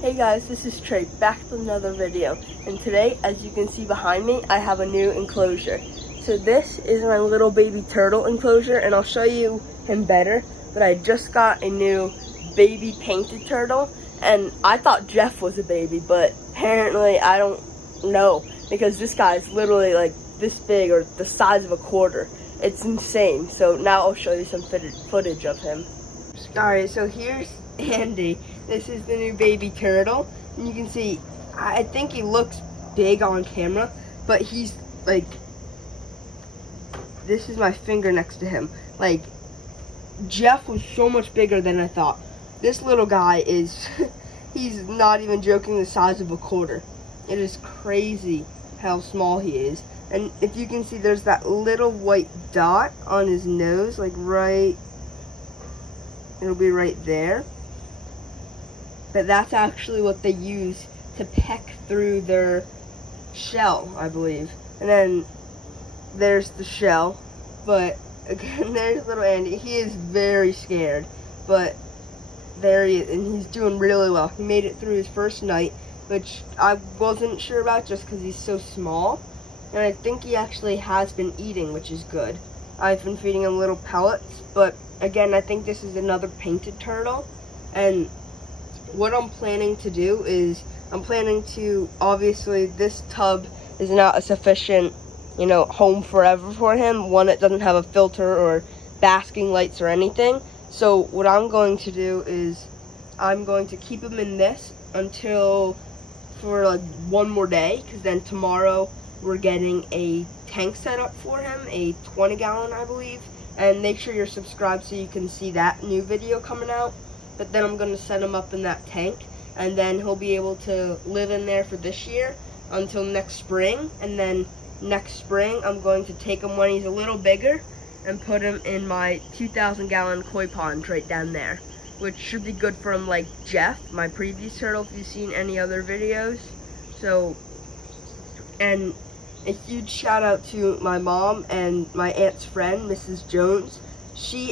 Hey guys, this is Trey, back with another video, and today, as you can see behind me, I have a new enclosure. So this is my little baby turtle enclosure, and I'll show you him better, but I just got a new baby painted turtle, and I thought Jeff was a baby, but apparently I don't know, because this guy is literally like this big, or the size of a quarter. It's insane. So now I'll show you some footage of him. Alright, so here's Andy. This is the new baby turtle, and you can see, I think he looks big on camera, but he's like, this is my finger next to him. Like, Jeff was so much bigger than I thought. This little guy is, he's not even joking, the size of a quarter. It is crazy how small he is. And if you can see, there's that little white dot on his nose, like right, it'll be right there. But that's actually what they use to peck through their shell, I believe. And then there's the shell. But again, there's little Andy. He is very scared. But there he is, and he's doing really well. He made it through his first night, which I wasn't sure about just because he's so small. And I think he actually has been eating, which is good. I've been feeding him little pellets. But again, I think this is another painted turtle. And what I'm planning to do is, I'm planning to, obviously this tub is not a sufficient, home forever for him. One, it doesn't have a filter or basking lights or anything. So what I'm going to do is, I'm going to keep him in this for like one more day, because then tomorrow we're getting a tank set up for him, a 20-gallon, I believe. And make sure you're subscribed so you can see that new video coming out. But then I'm going to set him up in that tank, and then he'll be able to live in there for this year until next spring. And then next spring, I'm going to take him when he's a little bigger and put him in my 2,000-gallon koi pond right down there, which should be good for him like Jeff, my previous turtle, if you've seen any other videos. So, and a huge shout out to my mom and my aunt's friend, Mrs. Jones. She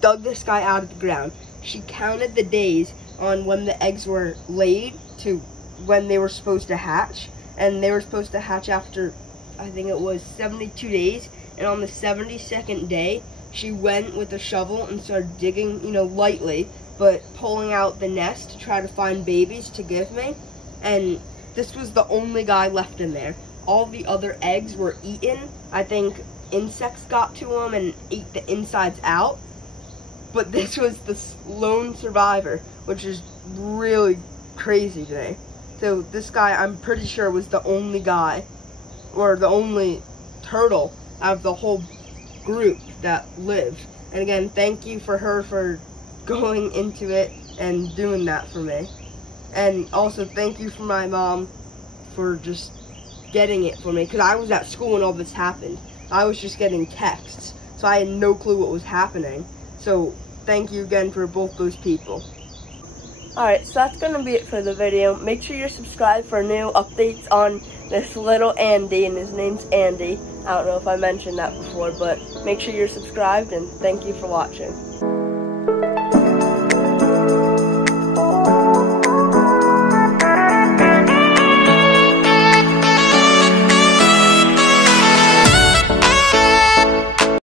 dug this guy out of the ground. She counted the days on when the eggs were laid to when they were supposed to hatch. And they were supposed to hatch after, I think it was 72 days. And on the 72nd day, she went with a shovel and started digging, lightly, but pulling out the nest to try to find babies to give me. And this was the only guy left in there. All the other eggs were eaten. I think insects got to them and ate the insides out. But this was the lone survivor, which is really crazy today. So this guy, I'm pretty sure, was the only guy, or the only turtle out of the whole group that lived. And again, thank you for her for going into it and doing that for me. And also thank you for my mom for just getting it for me, because I was at school when all this happened. I was just getting texts, so I had no clue what was happening. So thank you again for both those people. Alright, so that's going to be it for the video. Make sure you're subscribed for new updates on this little Andy, and his name's Andy. I don't know if I mentioned that before, but make sure you're subscribed, and thank you for watching.